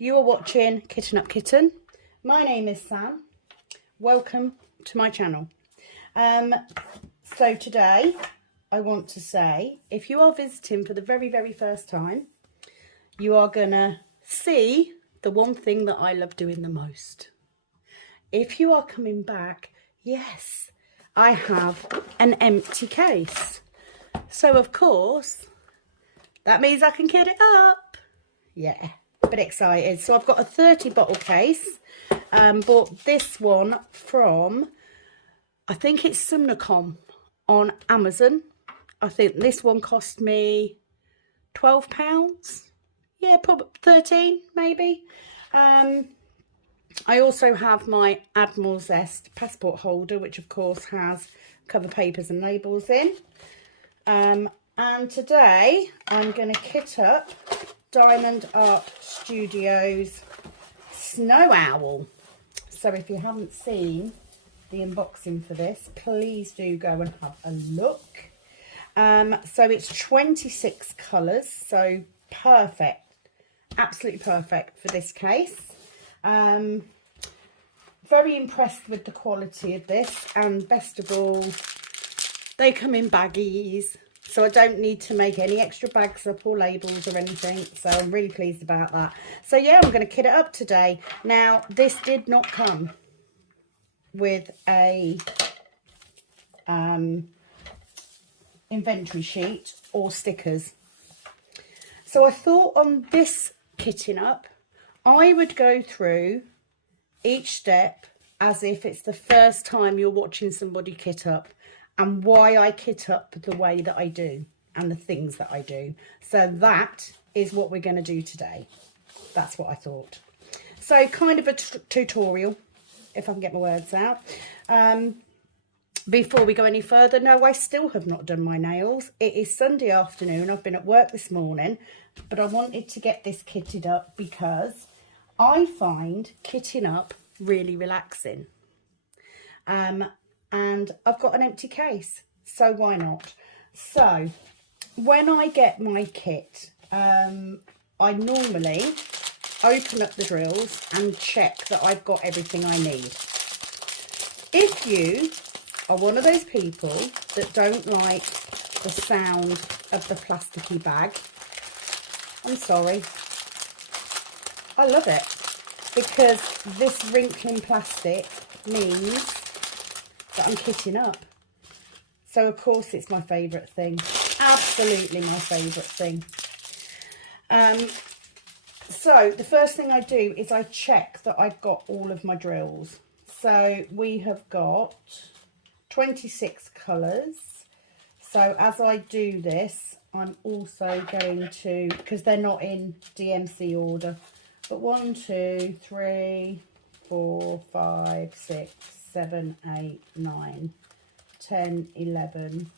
You are watching Kitten Up Kitten. My name is Sam. Welcome to my channel. So today I want to say, if you are visiting for the very first time, you are gonna see the one thing that I love doing the most. If you are coming back, yes, I have an empty case. So of course, that means I can kit it up. Yeah, a bit excited. So I've got a 30 bottle case. Bought this one from, I think it's Sumnacom on Amazon. I think this one cost me £12. Yeah, probably 13 maybe. I also have my Admiral Zest passport holder, which of course has cover papers and labels in. And today I'm going to kit up Diamond Art Studios Snow Owl. So if you haven't seen the unboxing for this, please do go and have a look. So it's 26 colours, so perfect, absolutely perfect for this case. Very impressed with the quality of this, and best of all, they come in baggies, so I don't need to make any extra bags up or labels or anything, so I'm really pleased about that. So yeah, I'm going to kit it up today. Now, this did not come with a inventory sheet or stickers. So I thought on this kitting up, I would go through each step as if it's the first time you're watching somebody kit up, and why I kit up the way that I do and the things that I do. So that is what we're going to do today. That's what I thought. So kind of a tutorial, if I can get my words out. Before we go any further, no, I still have not done my nails. It is Sunday afternoon. I've been at work this morning, but I wanted to get this kitted up because I find kitting up really relaxing. And I've got an empty case, so why not? So when I get my kit, I normally open up the drills and check that I've got everything I need. If you are one of those people that don't like the sound of the plasticky bag, I'm sorry. I love it, because this wrinkling plastic means that I'm kitting up. So of course it's my favourite thing, absolutely my favourite thing. So the first thing I do is I check that I've got all of my drills. So we have got 26 colours. So as I do this, I'm also going to, because they're not in DMC order, but 1, 2, 3, 4, 5, 6, 7, 8, 9, 10, 11,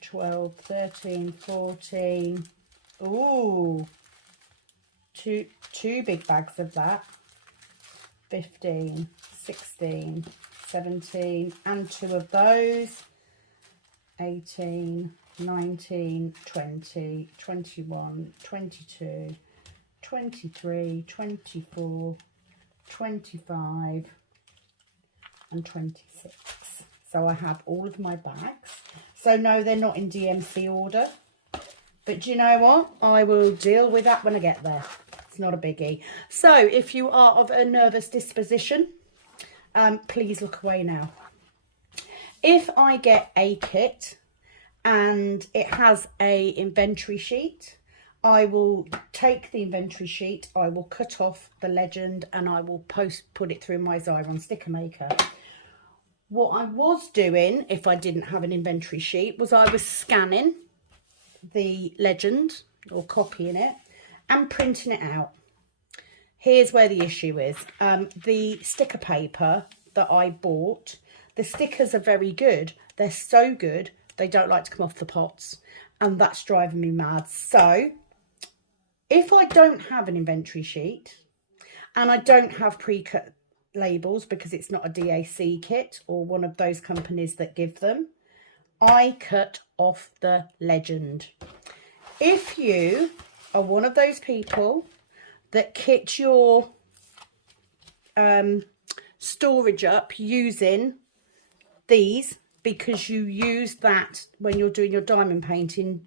12, 13, 14. Ooh, two big bags of that. 15, 16, 17, and 2 of those. 18, 19, 20, 21, 22, 23, 24, 25, and 26. So I have all of my bags. So no, they're not in DMC order, but do you know what? I will deal with that when I get there. It's not a biggie. So if you are of a nervous disposition, please look away now. If I get a kit and it has a inventory sheet, I will take the inventory sheet, I will cut off the legend, and I will put it through my Xyron sticker maker. What I was doing, if I didn't have an inventory sheet, was I was scanning the legend or copying it and printing it out. Here's where the issue is. The sticker paper that I bought, the stickers are very good. They're so good, they don't like to come off the pots, and that's driving me mad. So if I don't have an inventory sheet and I don't have pre-cut labels because it's not a DAC kit or one of those companies that give them, I cut off the legend. If you are one of those people that kit your storage up using these, because you use that when you're doing your diamond painting.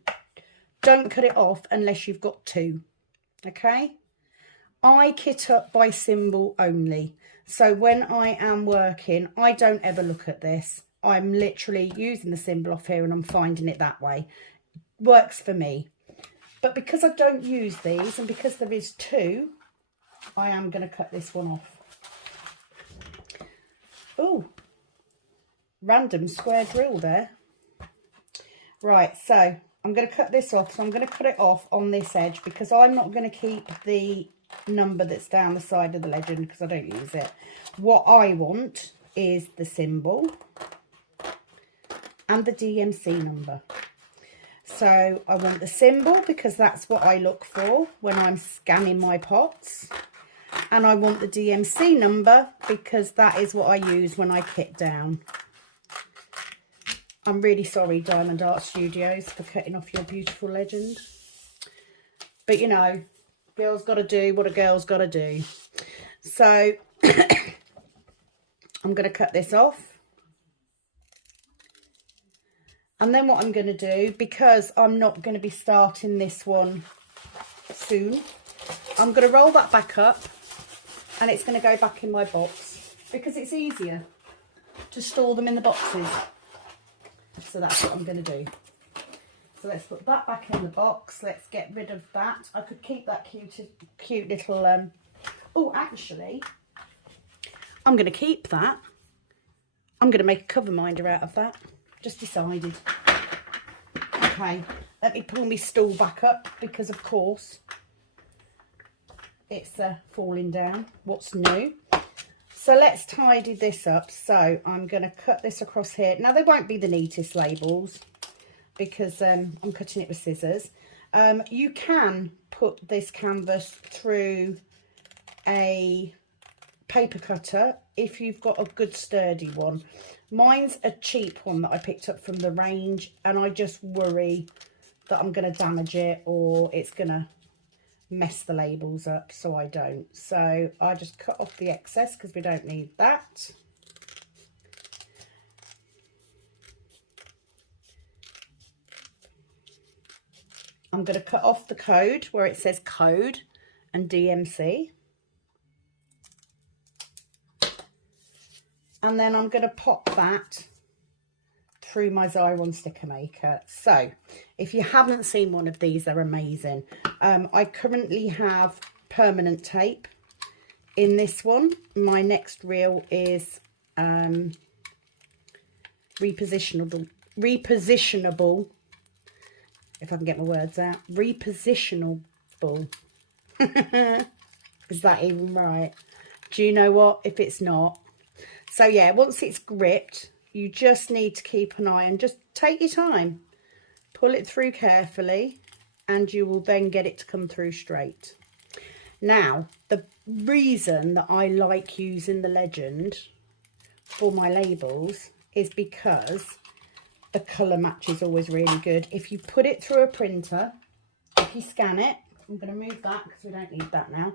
Don't cut it off unless you've got two. Okay, I kit up by symbol only. So when I am working, I don't ever look at this. I'm literally using the symbol off here and I'm finding it that way. Works for me. But because I don't use these, and because there is two, I am going to cut this one off. Oh, random square drill there. Right, so I'm going to cut this off. So I'm going to cut it off on this edge, because I'm not going to keep the number that's down the side of the legend because I don't use it. What I want is the symbol and the DMC number. So I want the symbol because that's what I look for when I'm scanning my pots. And I want the DMC number because that is what I use when I kit down. I'm really sorry, Diamond Art Studios, for cutting off your beautiful legend. But you know, girl's got to do what a girl's got to do. So I'm going to cut this off. And then what I'm going to do, because I'm not going to be starting this one soon, I'm going to roll that back up and it's going to go back in my box because it's easier to store them in the boxes. So that's what I'm going to do. So let's put that back in the box. Let's get rid of that. I could keep that cute little... Oh, actually, I'm going to keep that. I'm going to make a cover minder out of that. Just decided. Okay, let me pull my stool back up because of course it's falling down. What's new? So let's tidy this up. So I'm going to cut this across here. Now they won't be the neatest labels because I'm cutting it with scissors. You can put this canvas through a paper cutter if you've got a good sturdy one. Mine's a cheap one that I picked up from the range, and I just worry that I'm going to damage it or it's going to mess the labels up, so I don't. So I just cut off the excess because we don't need that. I'm going to cut off the code where it says code and DMC. And then I'm going to pop that through my Xyron sticker maker. So if you haven't seen one of these, they're amazing. I currently have permanent tape in this one. My next reel is repositionable, if I can get my words out, repositionable. Is that even right? Do you know what? If it's not. So yeah, once it's gripped, you just need to keep an eye and just take your time. Pull it through carefully and you will then get it to come through straight. Now, the reason that I like using the legend for my labels is because the colour match is always really good. If you put it through a printer, if you scan it, I'm going to move that because we don't need that now.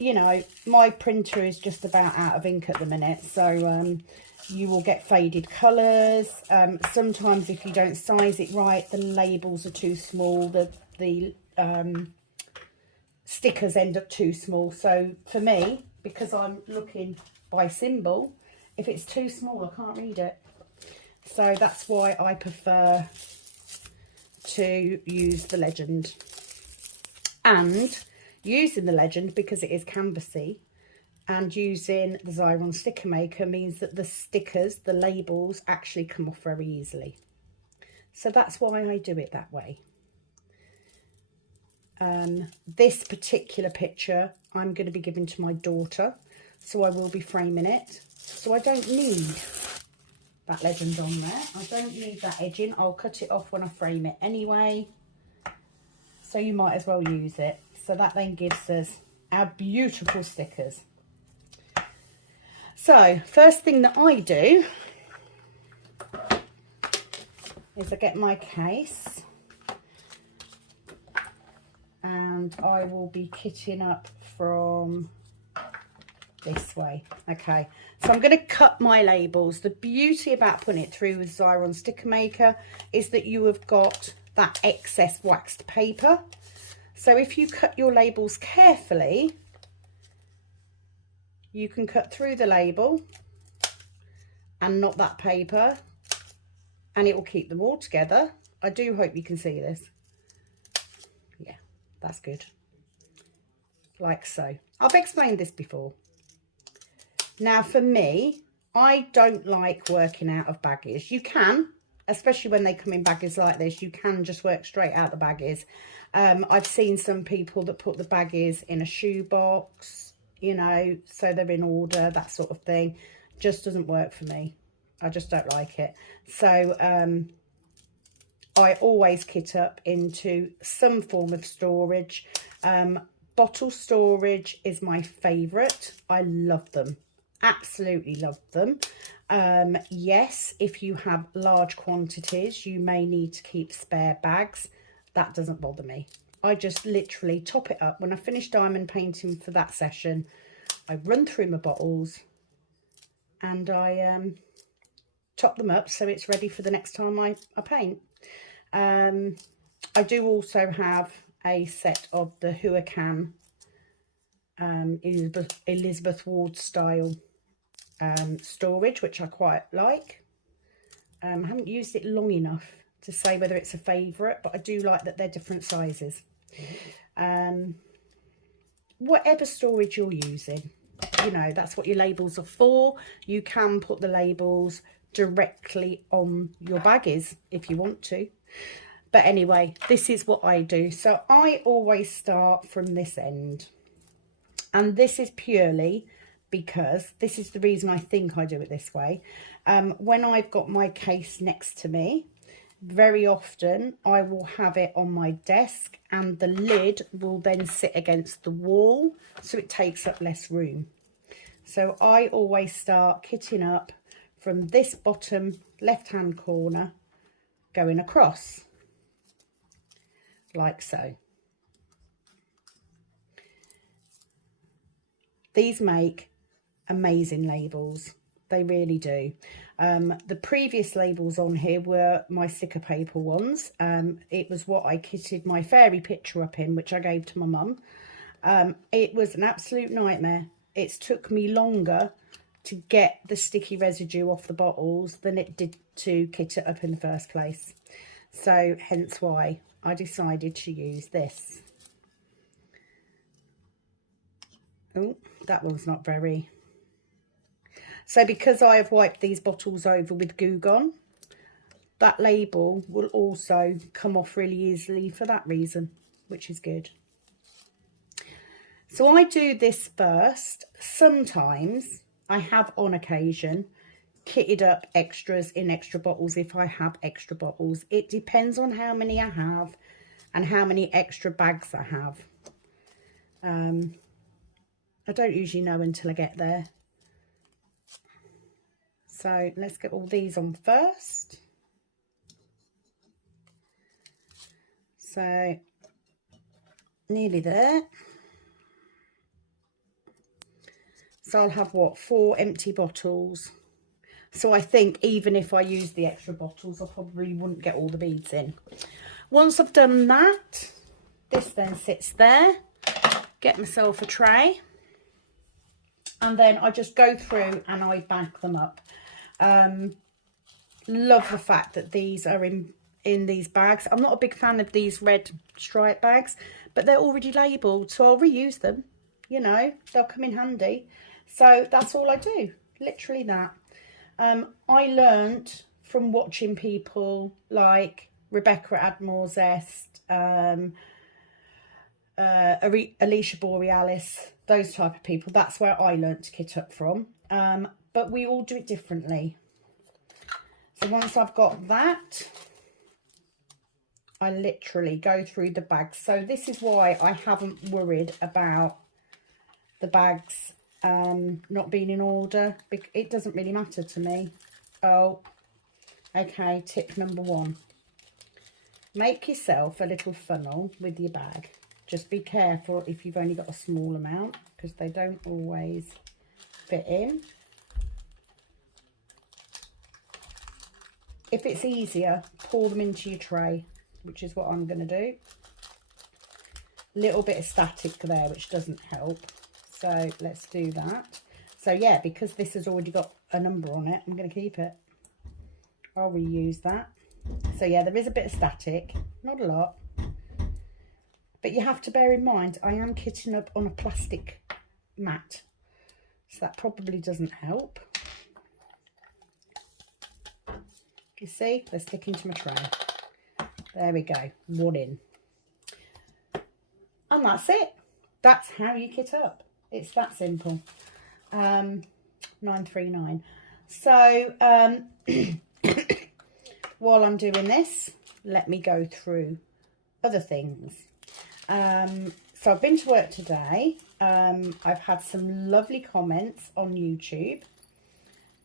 You know, my printer is just about out of ink at the minute, so you will get faded colours. Sometimes if you don't size it right, the labels are too small, the stickers end up too small. So for me, because I'm looking by symbol, if it's too small, I can't read it. So that's why I prefer to use the legend. And using the legend, because it is canvassy, and using the Xyron sticker maker means that the stickers, the labels, actually come off very easily. So that's why I do it that way. This particular picture I'm going to be giving to my daughter, so I will be framing it. So I don't need that legend on there. I don't need that edging. I'll cut it off when I frame it anyway. So you might as well use it. So that then gives us our beautiful stickers. So first thing that I do is I get my case and I will be kitting up from this way. Okay, so I'm going to cut my labels. The beauty about putting it through with Xyron Sticker Maker is that you have got that excess waxed paper. So if you cut your labels carefully, you can cut through the label and not that paper, and it will keep them all together. I do hope you can see this. Yeah, that's good. Like so. I've explained this before. Now for me, I don't like working out of baggies. You can, especially when they come in baggies like this, you can just work straight out the baggies. I've seen some people that put the baggies in a shoebox, you know, so they're in order, that sort of thing. Just doesn't work for me. I just don't like it. So I always kit up into some form of storage. Bottle storage is my favourite. I love them. Absolutely love them. Yes, if you have large quantities, you may need to keep spare bags. That doesn't bother me. I just literally top it up. When I finish diamond painting for that session, I run through my bottles and I top them up so it's ready for the next time I paint. I do also have a set of the Huacan Elizabeth Ward style storage, which I quite like. I haven't used it long enough to say whether it's a favourite, but I do like that they're different sizes. Whatever storage you're using, you know, that's what your labels are for. You can put the labels directly on your baggies if you want to. But anyway, this is what I do. So I always start from this end. And this is purely because this is the reason I think I do it this way. When I've got my case next to me, very often I will have it on my desk and the lid will then sit against the wall, so it takes up less room. So I always start kitting up from this bottom left-hand corner going across, like so. These make amazing labels. They really do. The previous labels on here were my sticker paper ones. It was what I kitted my fairy picture up in, which I gave to my mum. It was an absolute nightmare. It took me longer to get the sticky residue off the bottles than it did to kit it up in the first place. So hence why I decided to use this. Oh, that one's not very... So because I have wiped these bottles over with Goo Gone, that label will also come off really easily for that reason, which is good. So I do this first. Sometimes I have on occasion kitted up extras in extra bottles if I have extra bottles. It depends on how many I have and how many extra bags I have. I don't usually know until I get there. So let's get all these on first. So nearly there. So I'll have what, 4 empty bottles. So I think even if I use the extra bottles, I probably wouldn't get all the beads in. Once I've done that, this then sits there. Get myself a tray. And then I just go through and I bag them up. Love the fact that these are in these bags. I'm not a big fan of these red stripe bags, but they're already labelled, so I'll reuse them. You know, they'll come in handy. So that's all I do, literally that. I learnt from watching people like Rebecca at Admore Zest, Alicia Borealis, those type of people. That's where I learnt to kit up from. But we all do it differently. So once I've got that, I literally go through the bags. So this is why I haven't worried about the bags not being in order. It doesn't really matter to me. Oh, okay, tip number 1. Make yourself a little funnel with your bag. Just be careful if you've only got a small amount, because they don't always fit in. If it's easier, pour them into your tray, which is what I'm going to do. Little bit of static there, which doesn't help. So let's do that. So yeah, because this has already got a number on it, I'm going to keep it. I'll reuse that. So yeah, there is a bit of static, not a lot. But you have to bear in mind, I am kitting up on a plastic mat. So that probably doesn't help. You see, they're sticking to my tray. There we go, one in. And that's it. That's how you kit up. It's that simple. 939. So while I'm doing this, let me go through other things. So I've been to work today. I've had some lovely comments on YouTube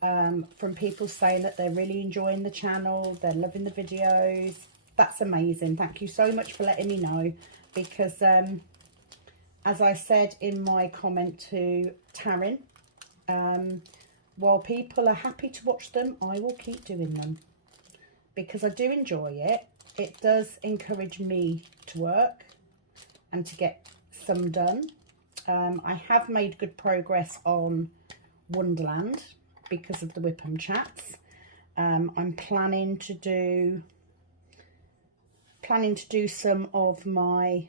from people saying that they're really enjoying the channel, they're loving the videos. That's amazing. Thank you so much for letting me know, because as I said in my comment to Taryn, while people are happy to watch them, I will keep doing them because I do enjoy it. It does encourage me to work and to get some done. I have made good progress on Wonderland because of the Whipham chats. I'm planning to do some of my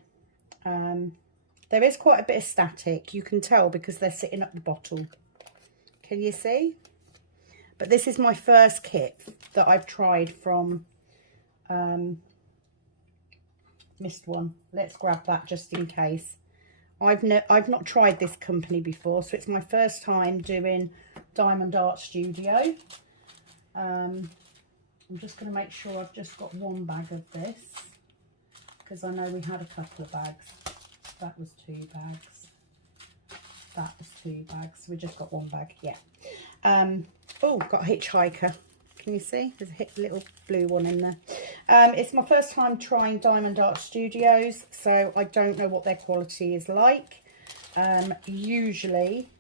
there is quite a bit of static, you can tell because they're sitting up the bottle. Can you see? But this is my first kit that I've tried from missed one. Let's grab that just in case. I've not tried this company before, so it's my first time doing Diamond Art Studio. I'm just going to make sure I've just got one bag of this, because I know we had a couple of bags. That was 2 bags. That was 2 bags. We just got 1 bag. Yeah. Oh, got a hitchhiker. Can you see? There's a little blue one in there. It's my first time trying Diamond Art Studios, so I don't know what their quality is like. Usually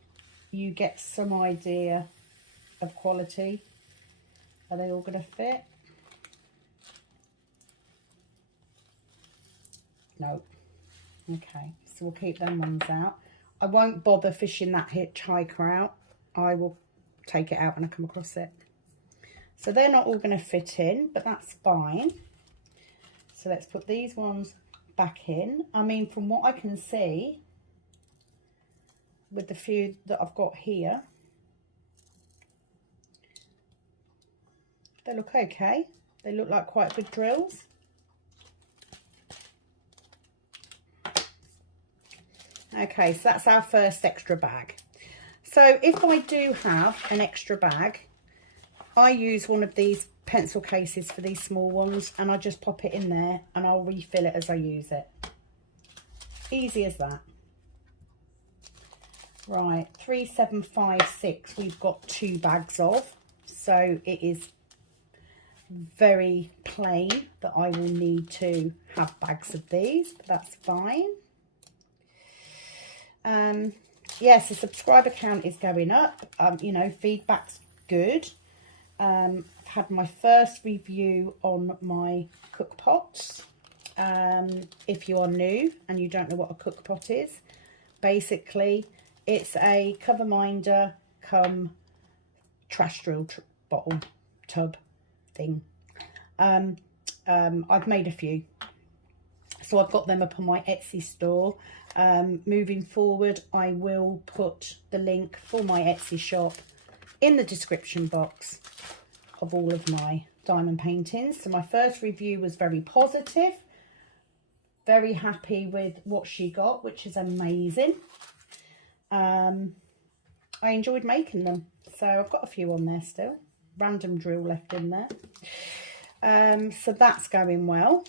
you get some idea of quality. Are they all going to fit? No. Okay, so we'll keep them ones out. I won't bother fishing that hitchhiker out. I will take it out when I come across it. So they're not all going to fit in, but that's fine. So let's put these ones back in. I mean, from what I can see, with the few that I've got here, they look okay. They look like quite good drills. Okay, so that's our first extra bag. So if I do have an extra bag, I use one of these pencil cases for these small ones, and I just pop it in there and I'll refill it as I use it. Easy as that. Right, 3756 we've got 2 bags of, so it is very plain that I will need to have bags of these, but that's fine. Yes, the subscriber count is going up. You know, feedback's good. I've had my first review on my cook pots. If you are new and you don't know what a cook pot is, basically it's a cover minder come trash drill bottle tub thing. I've made a few, so I've got them up on my Etsy store. Moving forward, I will put the link for my Etsy shop in the description box of all of my diamond paintings. So my first review was very positive, very happy with what she got, which is amazing. I enjoyed making them, so I've got a few on there still, random drill left in there. So that's going well.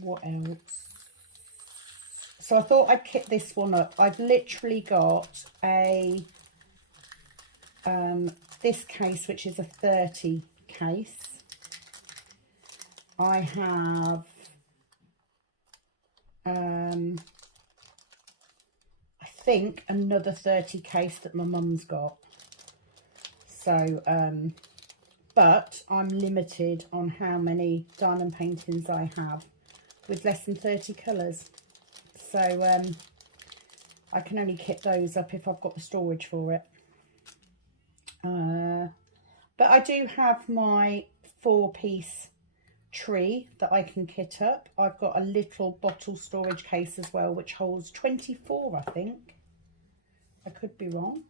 What else? So I thought I'd kit this one up. I've literally got a this case, which is a 30 case, I have I think another 30 case that my mum's got. So but I'm limited on how many diamond paintings I have with less than 30 colours. So I can only kit those up if I've got the storage for it. But I do have my 4-piece tree that I can kit up. I've got a little bottle storage case as well, which holds 24, I think. I could be wrong.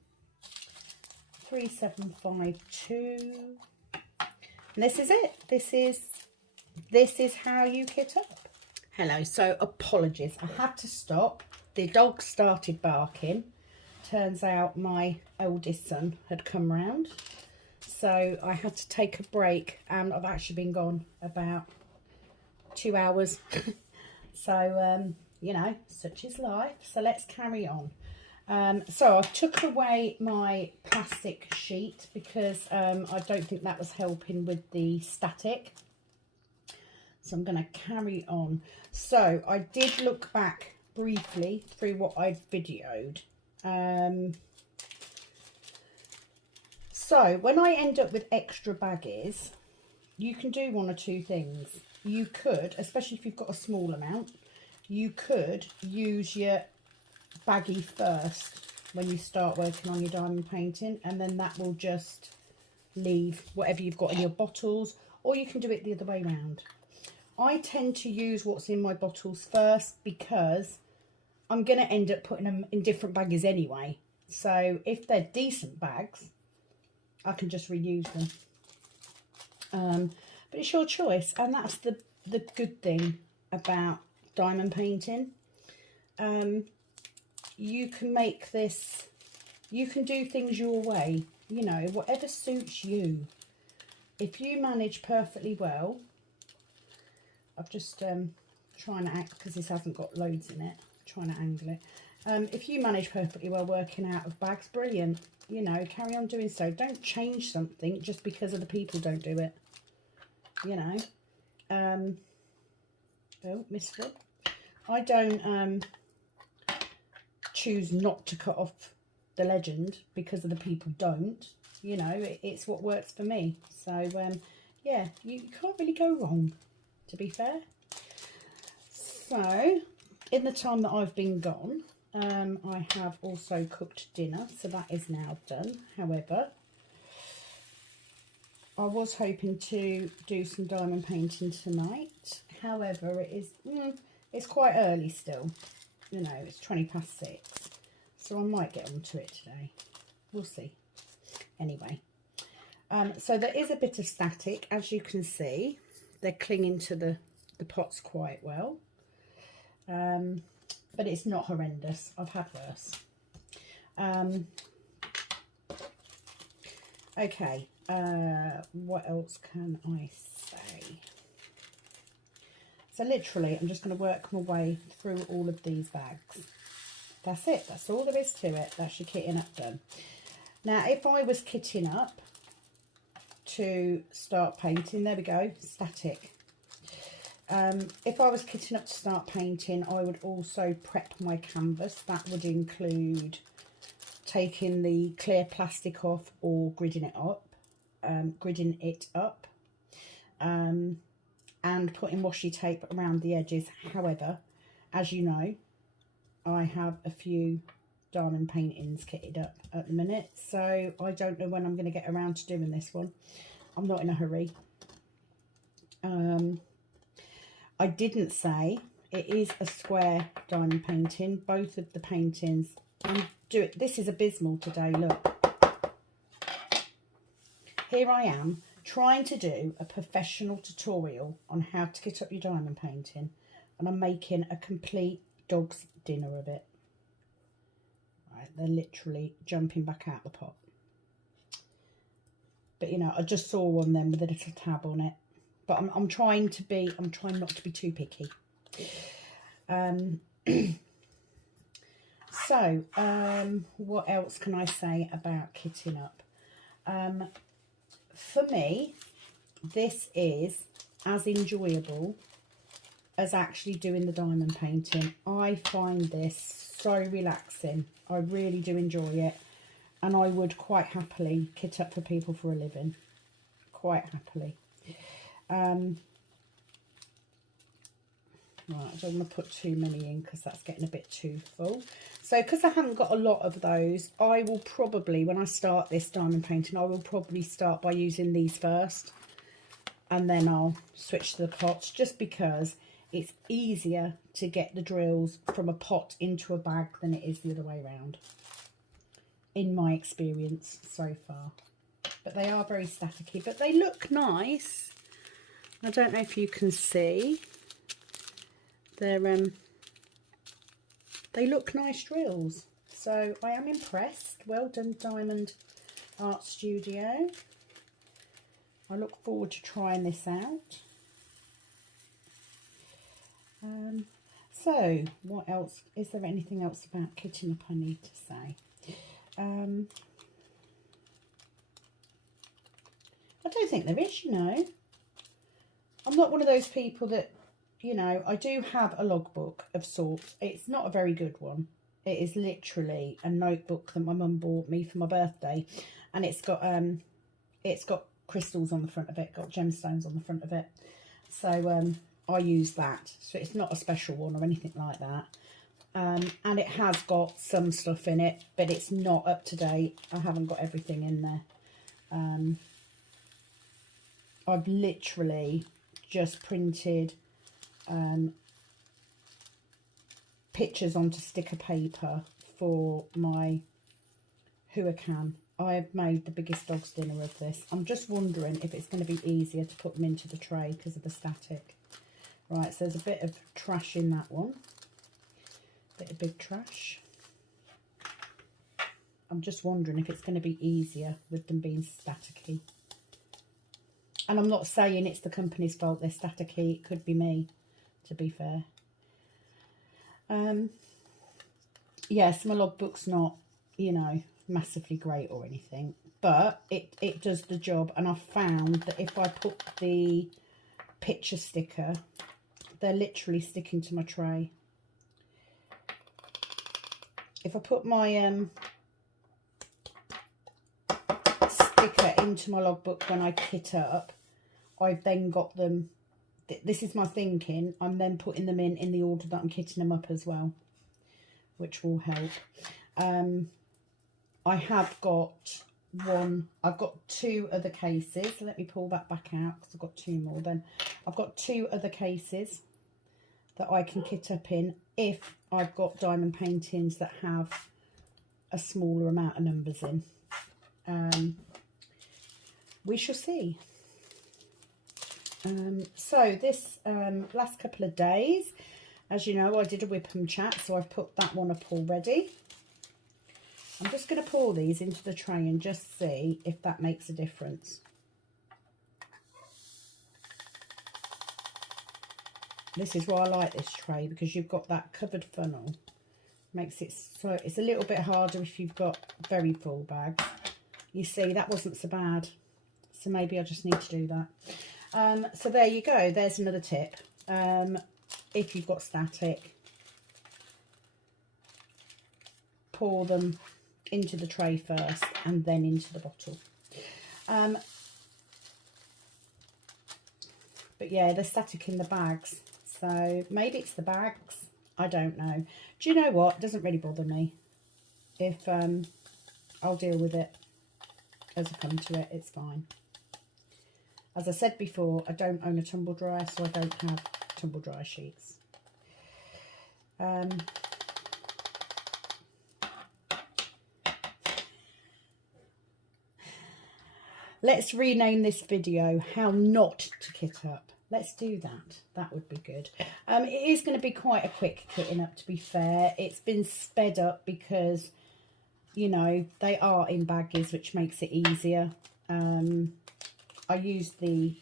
3752. And this is it. This is how you kit up. Hello, so apologies. I had to stop. The dog started barking. Turns out my eldest son had come round. So I had to take a break, and I've actually been gone about 2 hours. So, you know, such is life. So let's carry on. So I took away my plastic sheet because I don't think that was helping with the static. So I'm going to carry on. So I did look back briefly through what I'd videoed. So when I end up with extra baggies, you can do one or two things. You could, especially if you've got a small amount, you could use your baggie first when you start working on your diamond painting, and then that will just leave whatever you've got in your bottles, or you can do it the other way around. I tend to use what's in my bottles first because I'm going to end up putting them in different baggies anyway. So if they're decent bags, I can just reuse them. But it's your choice, and that's the good thing about diamond painting. You can make this, you can do things your way, you know, whatever suits you. If you manage perfectly well, I've just trying to act because this hasn't got loads in it, trying to angle it. If you manage perfectly well working out of bags, brilliant. You know, carry on doing so. Don't change something just because other people don't do it. You know. Oh, missed it. I don't choose not to cut off the legend because other people don't. You know, it's what works for me. So, yeah, you can't really go wrong, to be fair. So, in the time that I've been gone, I have also cooked dinner, so that is now done. However, I was hoping to do some diamond painting tonight. However, it's quite early still. You know, it's 6:20, so I might get onto it today. We'll see. Anyway, so there is a bit of static, as you can see. They're clinging to the pots quite well. But it's not horrendous. I've had worse. Okay, what else can I say? So literally, I'm just going to work my way through all of these bags. That's it. That's all there is to it. That's your kitting up done. Now, if I was kitting up to start painting, there we go, static. If I was kitting up to start painting, I would also prep my canvas. That would include taking the clear plastic off or gridding it up, and putting washi tape around the edges. However, as you know, I have a few diamond paintings kitted up at the minute, so I don't know when I'm going to get around to doing this one. I'm not in a hurry. I didn't say it is a square diamond painting. Both of the paintings, this is abysmal today, look. Here I am trying to do a professional tutorial on how to kit up your diamond painting, and I'm making a complete dog's dinner of it. Right, they're literally jumping back out the pot. But you know, I just saw one then with a little tab on it. But I'm trying not to be too picky. So, what else can I say about kitting up? For me, this is as enjoyable as actually doing the diamond painting. I find this so relaxing. I really do enjoy it, and I would quite happily kit up for people for a living, quite happily. Right, I don't want to put too many in because that's getting a bit too full. So because I haven't got a lot of those, I will probably, when I start this diamond painting, I will probably start by using these first, and then I'll switch to the pots, just because it's easier to get the drills from a pot into a bag than it is the other way around, in my experience so far. But they are very staticky, but they look nice. I don't know if you can see. They're they look nice drills, so I am impressed. Well done, Diamond Art Studio. I look forward to trying this out. So what else? Is there anything else about kitting up I need to say? I don't think there is, you know. I'm not one of those people that, you know, I do have a logbook of sorts. It's not a very good one. It is literally a notebook that my mum bought me for my birthday, and it's got crystals on the front of it, got gemstones on the front of it. So I use that. So it's not a special one or anything like that. And it has got some stuff in it, but it's not up to date. I haven't got everything in there. I've literally just printed pictures onto sticker paper for my Huracan. I have made the biggest dog's dinner of this. I'm just wondering if it's going to be easier to put them into the tray because of the static. Right, so there's a bit of trash in that one. Bit of big trash. I'm just wondering if it's going to be easier with them being staticky. And I'm not saying it's the company's fault they're staticky. It could be me, to be fair. Yes, my logbook's not, you know, massively great or anything, but it does the job. And I've found that if I put the picture sticker, they're literally sticking to my tray. If I put my sticker into my logbook when I kit up, I've then got them, this is my thinking, I'm then putting them in the order that I'm kitting them up as well, which will help. I have got I've got two other cases. Let me pull that back out because I've got two more then. I've got two other cases that I can kit up in if I've got diamond paintings that have a smaller amount of numbers in. We shall see. So this last couple of days, as you know, I did a Whipham chat, so I've put that one up already. I'm just going to pour these into the tray and just see if that makes a difference. This is why I like this tray, because you've got that covered funnel. Makes it so it's a little bit harder if you've got very full bags. You see, that wasn't so bad. So maybe I just need to do that. So there you go. There's another tip. If you've got static, pour them into the tray first and then into the bottle. But yeah, they're static in the bags. So maybe it's the bags. I don't know. Do you know what? It doesn't really bother me. If I'll deal with it as I come to it. It's fine. As I said before, I don't own a tumble dryer, so I don't have tumble dryer sheets. Let's rename this video How Not to Kit Up. Let's do that. That would be good. It is going to be quite a quick kitting up, to be fair. It's been sped up because, you know, they are in baggies, which makes it easier. I used the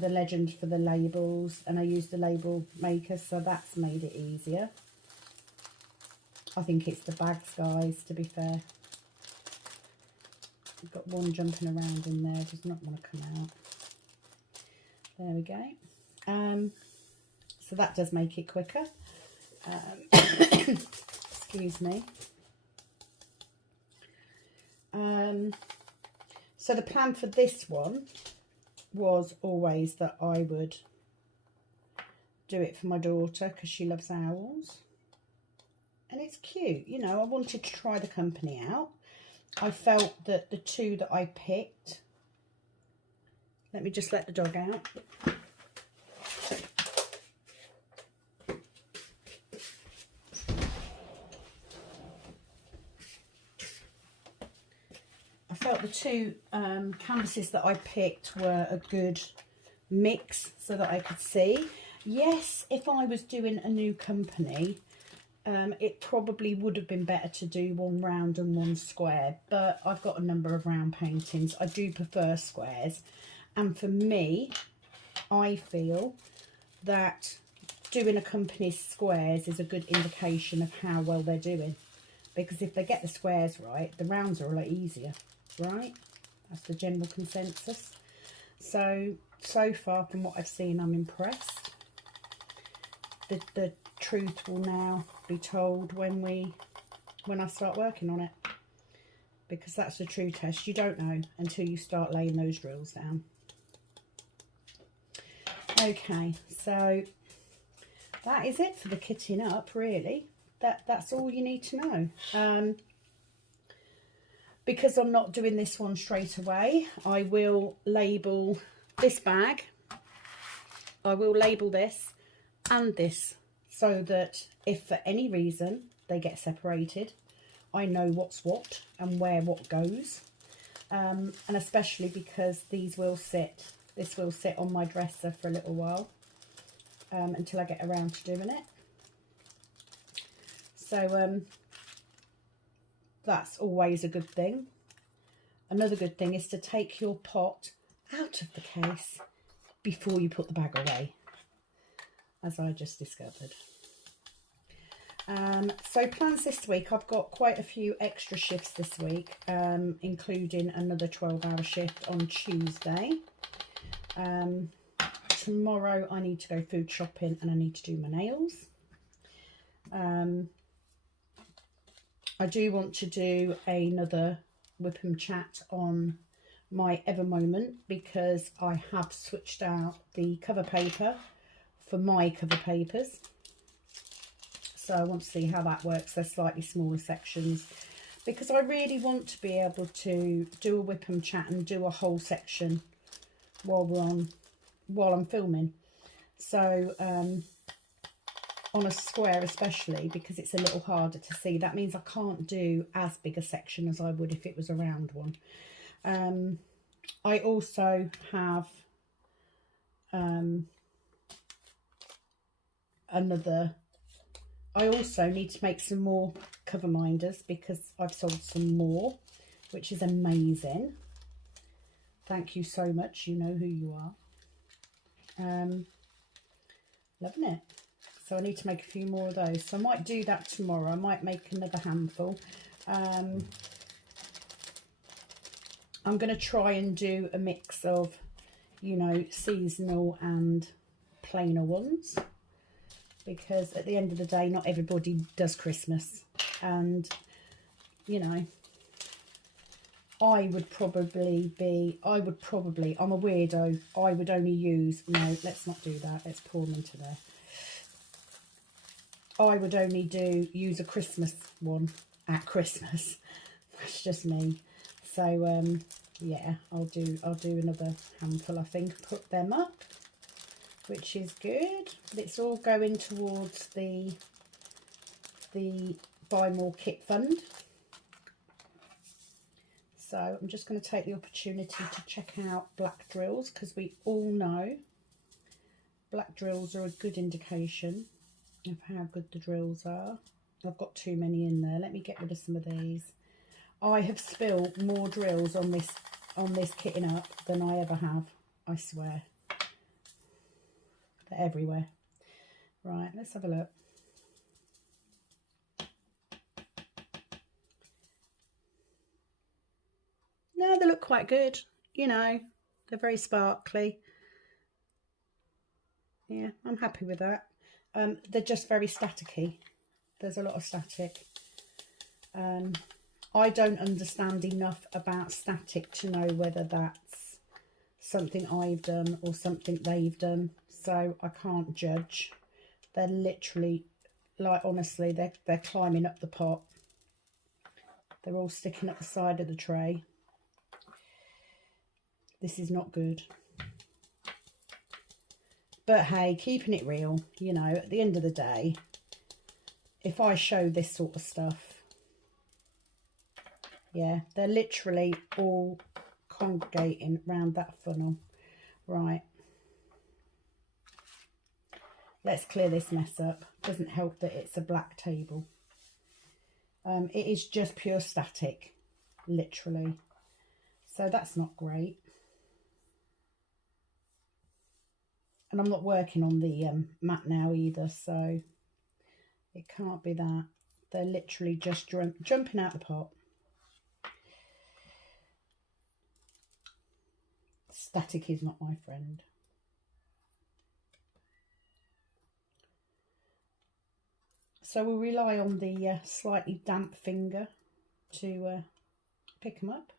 Legend for the labels, and I used the label maker, so that's made it easier. I think it's the bags, guys, to be fair. I've got one jumping around in there, does not want to come out. There we go. So that does make it quicker. Excuse me. So the plan for this one was always that I would do it for my daughter because she loves owls. And it's cute, you know, I wanted to try the company out. I felt that the two that I picked, let me just let the dog out. I felt the two canvases that I picked were a good mix so that I could see. Yes, if I was doing a new company, it probably would have been better to do one round and one square, but I've got a number of round paintings. I do prefer squares, and for me, I feel that doing a company's squares is a good indication of how well they're doing, because if they get the squares right, the rounds are a lot easier, right? That's the general consensus. So far from what I've seen, I'm impressed. The truth will now be told when I start working on it, because that's the true test. You don't know until you start laying those drills down. Okay, so that is it for the kitting up, really. That's all you need to know. Because I'm not doing this one straight away, I will label this bag. I will label this and this, so that if for any reason they get separated, I know what's what and where what goes. And especially because this will sit on my dresser for a little while, until I get around to doing it. So that's always a good thing. Another good thing is to take your pot out of the case before you put the bag away, as I just discovered. So plans this week, I've got quite a few extra shifts this week, including another 12-hour shift on Tuesday. Tomorrow I need to go food shopping and I need to do my nails. I do want to do another Whipham chat on my Ever Moment, because I have switched out the cover paper for my cover papers. So I want to see how that works. They're slightly smaller sections, because I really want to be able to do a Whipham chat and do a whole section while I'm filming. So on a square especially, because it's a little harder to see. That means I can't do as big a section as I would if it was a round one. I also have I also need to make some more cover minders, because I've sold some more, which is amazing. Thank you so much. You know who you are. Loving it. So I need to make a few more of those. So I might do that tomorrow. I might make another handful. I'm going to try and do a mix of, you know, seasonal and plainer ones, because at the end of the day, not everybody does Christmas. And, you know, I'm a weirdo. I would only use, no, let's not do that. Let's pour them into there. I would only use a Christmas one at Christmas. That's just me. So yeah, I'll do another handful, I think, put them up, which is good. But it's all going towards the Buy More Kit Fund. So I'm just going to take the opportunity to check out black drills, because we all know black drills are a good indication of how good the drills are. I've got too many in there. Let me get rid of some of these. I have spilled more drills on this kitting up than I ever have, I swear. They're everywhere. Right, let's have a look. No, they look quite good. You know, they're very sparkly. Yeah, I'm happy with that. They're just very staticky. There's a lot of static. I don't understand enough about static to know whether that's something I've done or something they've done, so I can't judge. They're literally, like, honestly, they're climbing up the pot. They're all sticking up the side of the tray. This is not good. But hey, keeping it real, you know, at the end of the day, if I show this sort of stuff, yeah, they're literally all congregating around that funnel. Right. Let's clear this mess up. Doesn't help that it's a black table. It is just pure static, literally. So that's not great. And I'm not working on the mat now either, so it can't be that. They're literally just jumping out the pot. Static is not my friend. So we'll rely on the slightly damp finger to pick them up.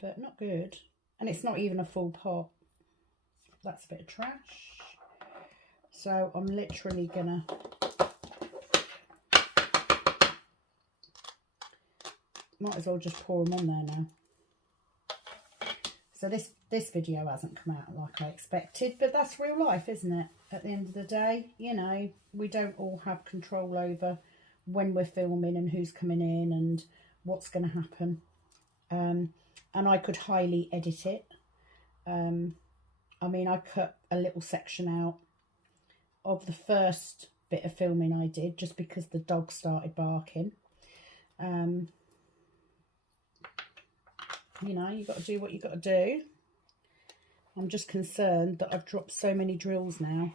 But not good. And it's not even a full pot. That's a bit of trash. So I'm literally gonna might as well just pour them on there now. So this video hasn't come out like I expected, but that's real life, isn't it? At the end of the day, you know, we don't all have control over when we're filming and who's coming in and what's going to happen. And I could highly edit it. I mean, I cut a little section out of the first bit of filming I did just because the dog started barking. You know, you've got to do what you've got to do. I'm just concerned that I've dropped so many drills now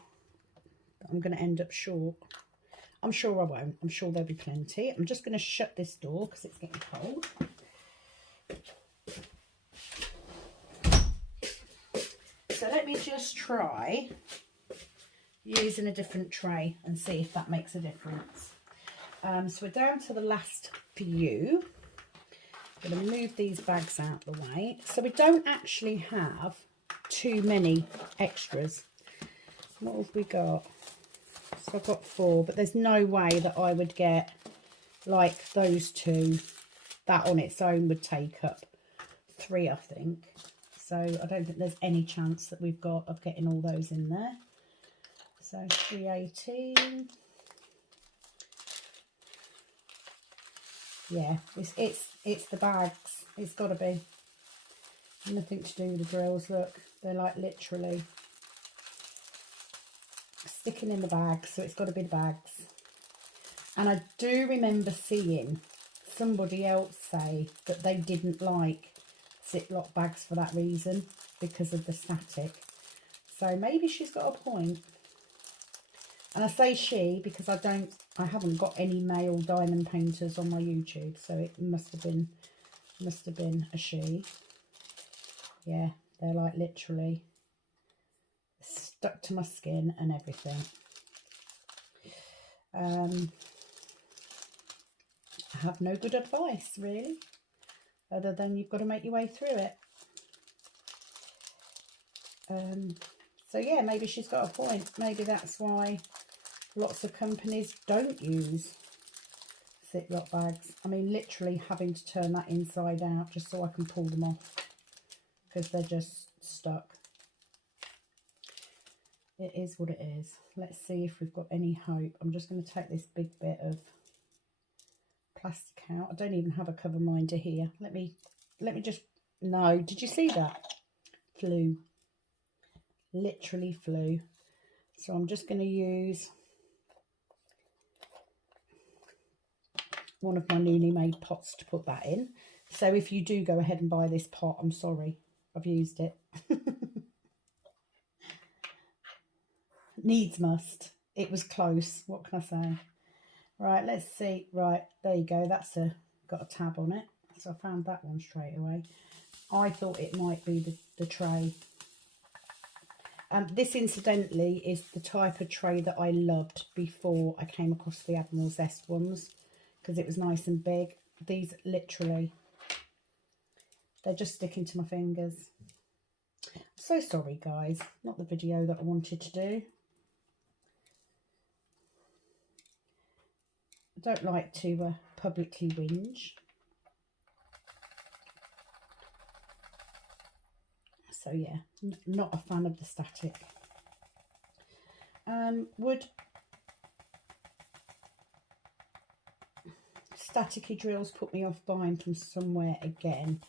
that I'm going to end up short. I'm sure I won't. I'm sure there'll be plenty. I'm just going to shut this door because it's getting cold. So let me just try using a different tray and see if that makes a difference. So we're down to the last few. I'm going to move these bags out the way. So we don't actually have too many extras. What have we got? So I've got 4, but there's no way that I would get like those 2. That on its own would take up 3, I think. So I don't think there's any chance that we've got of getting all those in there. So 318. Yeah, it's the bags. It's got to be. Nothing to do with the drills. Look, they're like literally sticking in the bags, so it's got to be the bags. And I do remember seeing somebody else say that they didn't like Ziploc bags for that reason, because of the static. So maybe she's got a point. And I say she because I haven't got any male diamond painters on my YouTube, so it must have been a she. Yeah, they're like literally stuck to my skin and everything. I have no good advice really, other than you've got to make your way through it. So yeah, maybe she's got a point. Maybe that's why lots of companies don't use Ziploc bags. I mean, literally having to turn that inside out just so I can pull them off because they're just stuck. It is what it is. Let's see if we've got any hope. I'm just going to take this big bit of plastic out. I don't even have a cover minder here. Let me just, no, did you see that? Flew. Literally flew. So I'm just going to use one of my newly made pots to put that in. So if you do go ahead and buy this pot, I'm sorry, I've used it. Needs must. It was close. What can I say? Right, let's see. Right, there you go. That's got a tab on it. So I found that one straight away. I thought it might be the tray. This, incidentally, is the type of tray that I loved before I came across the Admiral Zest ones, because it was nice and big. These, literally, they're just sticking to my fingers. So sorry, guys. Not the video that I wanted to do. I don't like to publicly whinge. So yeah, not a fan of the static. Would staticky drills put me off buying from somewhere again?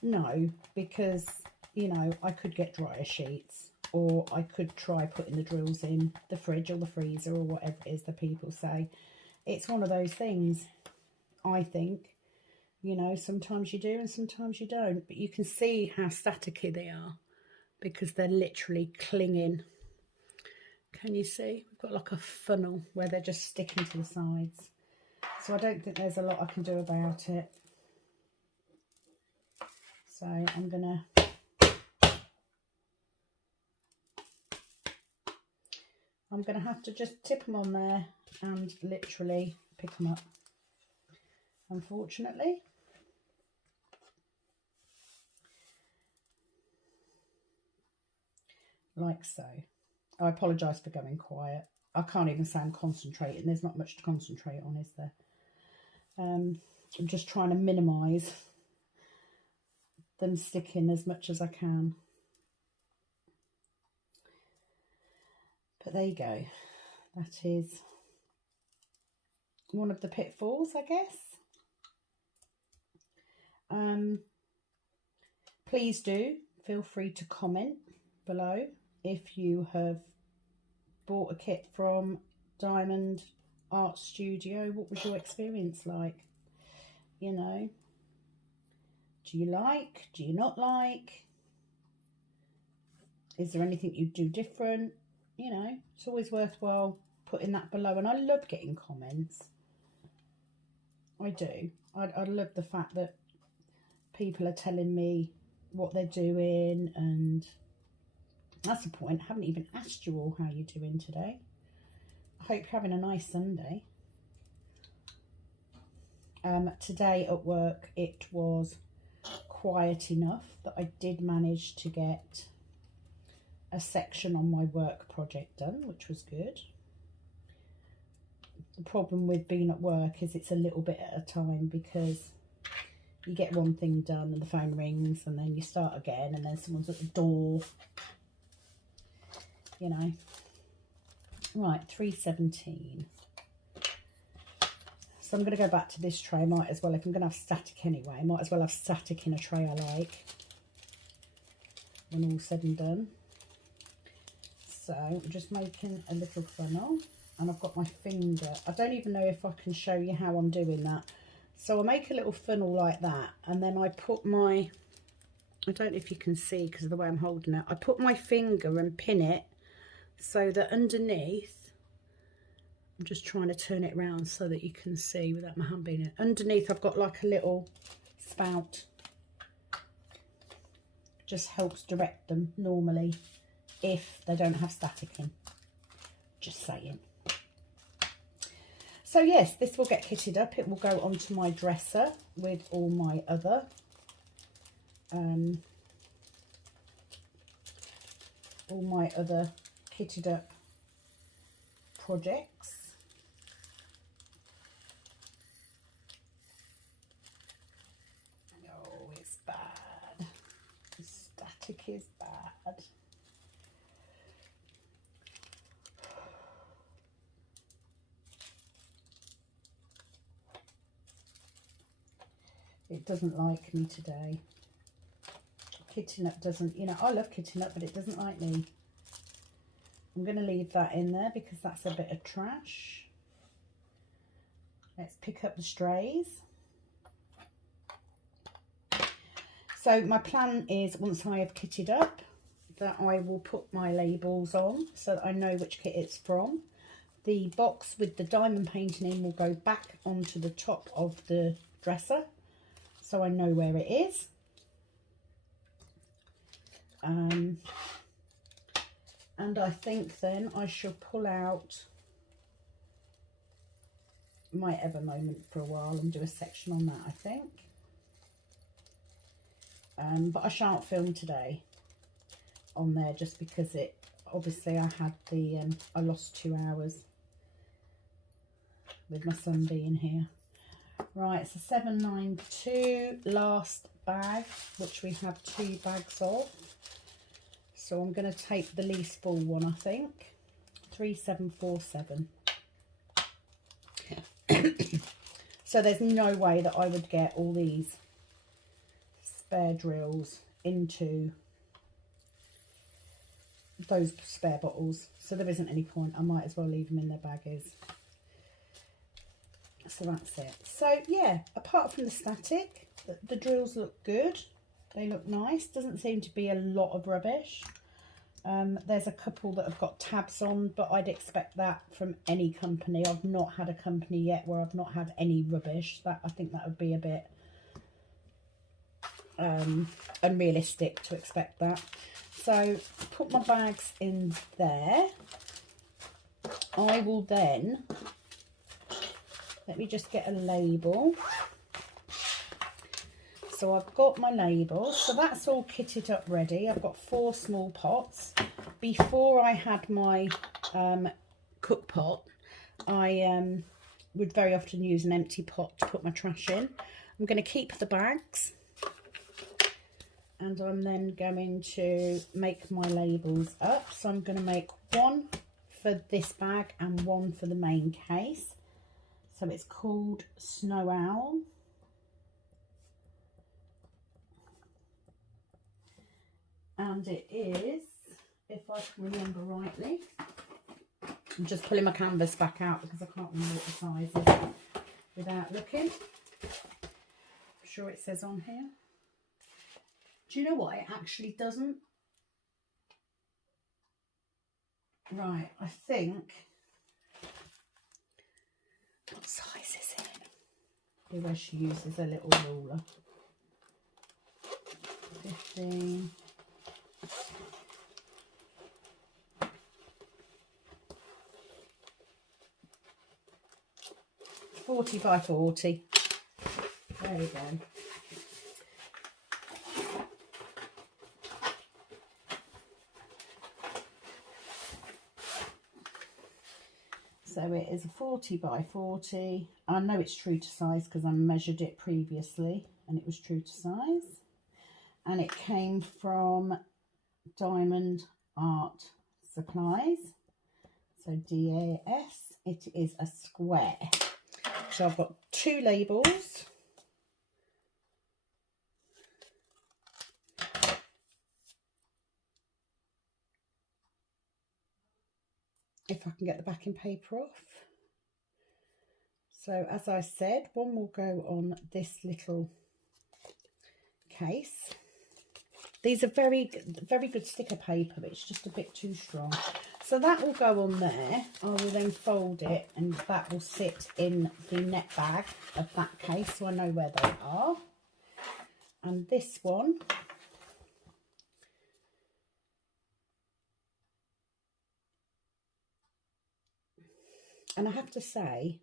No, because, you know, I could get dryer sheets, or I could try putting the drills in the fridge or the freezer or whatever it is that people say. It's one of those things, I think. You know, sometimes you do and sometimes you don't. But you can see how staticky they are because they're literally clinging. Can you see? We've got like a funnel where they're just sticking to the sides. So I don't think there's a lot I can do about it. So I'm going to have to just tip them on there and literally pick them up, unfortunately. Like so. I apologise for going quiet. I can't even say I'm concentrating. There's not much to concentrate on, is there? I'm just trying to minimise them sticking as much as I can. But there you go. That is one of the pitfalls, I guess. Please do feel free to comment below if you have bought a kit from Diamond Art Studio. What was your experience like? You know, do you like? Do you not like? Is there anything you do different? You know, it's always worthwhile putting that below. And I love getting comments. I do. I love the fact that people are telling me what they're doing, and that's the point. I haven't even asked you all how you're doing today. I hope you're having a nice Sunday. Today at work it was quiet enough that I did manage to get a section on my work project done, which was good. The problem with being at work is it's a little bit at a time, because you get one thing done and the phone rings and then you start again and then someone's at the door, you know. Right, 317. So I'm going to go back to this tray. Might as well, if I'm going to have static anyway, might as well have static in a tray I like when all said and done. So I'm just making a little funnel, and I've got my finger. I don't even know if I can show you how I'm doing that. So I make a little funnel like that, and then I put my, I don't know if you can see because of the way I'm holding it, I put my finger and pin it so that underneath, I'm just trying to turn it around so that you can see without my hand being in. Underneath I've got like a little spout. Just helps direct them normally if they don't have static in. Just saying. So yes, this will get kitted up. It will go onto my dresser with all my other kitted up projects. Oh, it's bad. The static is bad. It doesn't like me today. Kitting up doesn't, you know, I love kitting up, but it doesn't like me. I'm going to leave that in there because that's a bit of trash. Let's pick up the strays. So my plan is, once I have kitted up, that I will put my labels on so that I know which kit it's from. The box with the diamond painting in will go back onto the top of the dresser, so I know where it is. And I think then I shall pull out my Ever Moment for a while and do a section on that, I think. But I shan't film today on there just because it, obviously I had the, I lost 2 hours with my son being here. Right, it's a 792 last bag, which we have 2 bags of. So I'm going to take the least full one, I think. 3747. So there's no way that I would get all these spare drills into those spare bottles. So there isn't any point. I might as well leave them in their baggies. So that's it. So yeah, apart from the static, the drills look good. They look nice. Doesn't seem to be a lot of rubbish. There's a couple that have got tabs on, but I'd expect that from any company. I've not had a company yet where I've not had any rubbish. That, I think that would be a bit unrealistic to expect that. So put my bags in there. I will then, let me just get a label. So I've got my labels, so that's all kitted up ready. I've got 4 small pots. Before I had my cook pot, I would very often use an empty pot to put my trash in. I'm going to keep the bags, and I'm then going to make my labels up. So I'm going to make 1 for this bag and 1 for the main case. So it's called Snow Owl. And it is, if I can remember rightly, I'm just pulling my canvas back out because I can't remember what the size is without looking. I'm sure it says on here. Do you know what? It actually doesn't. Right, I think. What size is it? See where she uses a little ruler. 15. 40 by 40. There we go. So it is a 40 by 40. I know it's true to size because I measured it previously and it was true to size. And it came from Diamond Art Supplies. So DAS. It is a square. So I've got 2 labels. If I can get the backing paper off. So as I said, 1 will go on this little case. These are very good sticker paper, but it's just a bit too strong. So that will go on there. I will then fold it and that will sit in the net bag of that case, so I know where they are. And this one, and I have to say,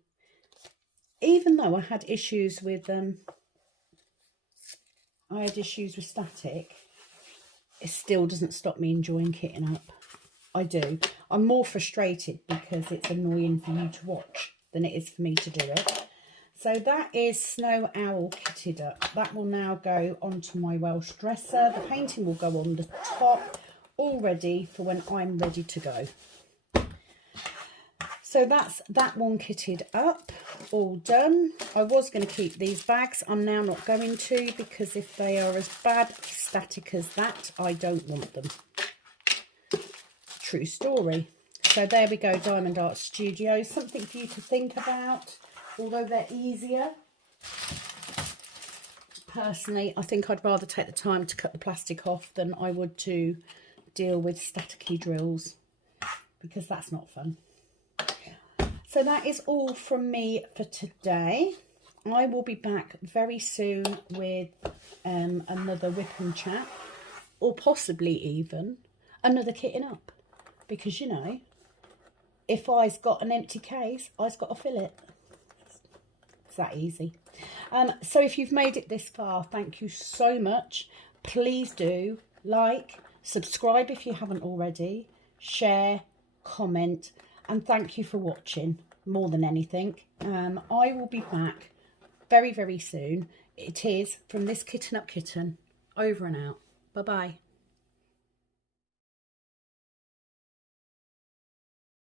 even though I had issues with static, it still doesn't stop me enjoying kitting up. I do. I'm more frustrated because it's annoying for you to watch than it is for me to do it. So that is Snow Owl kitted up. That will now go onto my Welsh dresser. The painting will go on the top, all ready for when I'm ready to go. So that's that one kitted up, all done. I was going to keep these bags. I'm now not going to, because if they are as bad static as that, I don't want them. True story. So there we go, Diamond Art Studios. Something for you to think about, although they're easier. Personally, I think I'd rather take the time to cut the plastic off than I would to deal with staticky drills, because that's not fun. So that is all from me for today. I will be back very soon with another whip and chat. or possibly even another kitten up. Because, you know, if I's got an empty case, I's got to fill it. It's that easy. So if you've made it this far, thank you so much. Please do like, subscribe if you haven't already, share, comment, and thank you for watching more than anything. I will be back very, very soon. It is from this Kitten Up Kitten. Over and out. Bye-bye.